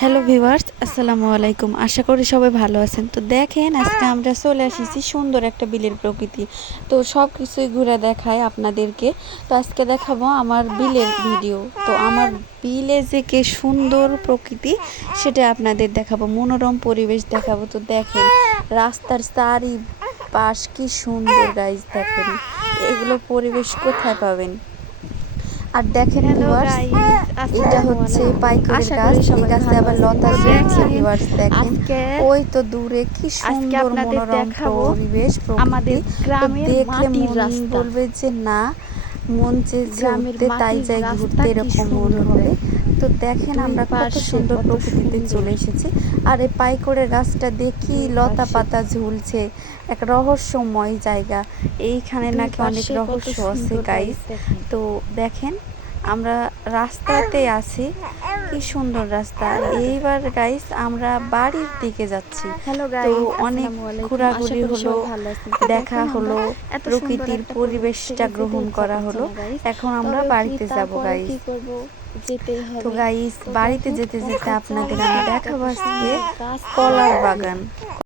Hello viewers, আসসালামু আলাইকুম। আশা করি সবাই ভালো আছেন। তো দেখেন, আজকে আমরা চলে এসেছি সুন্দর একটা বিলের প্রকৃতি। তো সব কিছুই ঘুরে দেখায় আপনাদেরকে। তো আজকে দেখাবো আমার বিলের ভিডিও। তো আমার বিলে যে কে সুন্দর প্রকৃতি সেটা আপনাদের দেখাবো, মনোরম পরিবেশ দেখাবো। তো দেখেন রাস্তার চারিপাশ কি সুন্দর গাইজ, দেখেন এগুলো পরিবেশ কোথায় পাবেন। আর দেখেন ভিউয়ার্স, এটা হচ্ছে পাইকরের গাছ। এই গাছে আবার লতা ঝুলছে ভিউয়ার্স, দেখেন ওই তো দূরে কি সুন্দর মনোরম পরিবেশ প্রকৃতি। তো দেখলে মন বলবে যে না, মন চেয়েছে উঠতে, তাই যাই ঘুরতে, এরকম মন হবে। তো দেখেন আমরা কত সুন্দর প্রকৃতিতে চলে এসেছি। আর এই পাইকরের গাছটা দেখি লতা পাতা ঝুলছে, এক রহস্যময় জায়গা। এইখানে নাকি অনেক রহস্য আছে গাইস। তো দেখেন আমরা রাস্তাতে আছি, কি সুন্দর রাস্তা। এইবার গাইস আমরা বাড়ির দিকে যাচ্ছি। তো অনেক ঘোরাঘুরি হলো, দেখা হলো, প্রকৃতির পরিবেশটা গ্রহণ করা হলো। এখন আমরা বাড়িতে যাব গাইস। তো গাইস বাড়িতে যেতে যেতে আপনাদের আমি দেখাবো আজকে কলার বাগান।